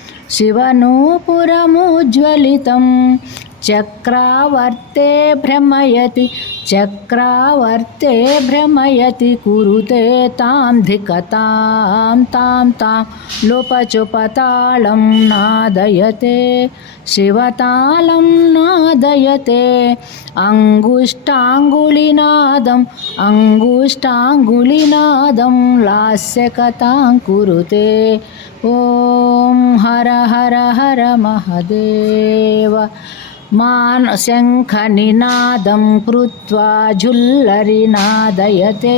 శివనూపురముజ్వలితం చక్రావర్తే భ్రమయతి చక్రావర్తే భ్రమయతి కురుతే తాం ధికతాం తాం తాం లుపచుపతాళం నాదయతే శివతాళం నాదయతే అంగుష్టాంగులినాదం అంగుష్టాంగులినాదం లాస్యకతాం కురుతే ఓం హర హర హర మహదేవ మాన్ శంఖనినాదం కృత్వా జుల్లరి నాదయతే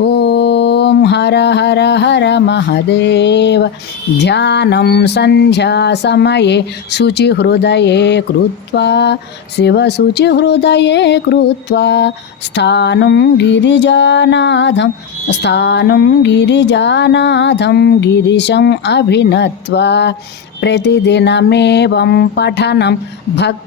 ॐ हर हर हर महदेव ध्यानं सन्ध्यासमये शुचिहृदये कृत्वा शिवशुचिहृदये कृत्वा स्थानं गिरिजानाथं स्थानं गिरिजानाथं गिरिशम् अभिनत्वा प्रतिदिनमेवं पठनं भक्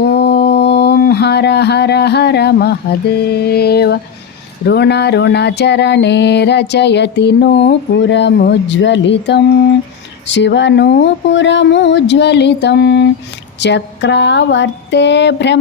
ఓం హర హర హర మహదేవ రుణ రుణచరణే రచయతి నూపురముజ్వలితం శివనూపురముజ్వలితం చక్రావర్తే భ్రమ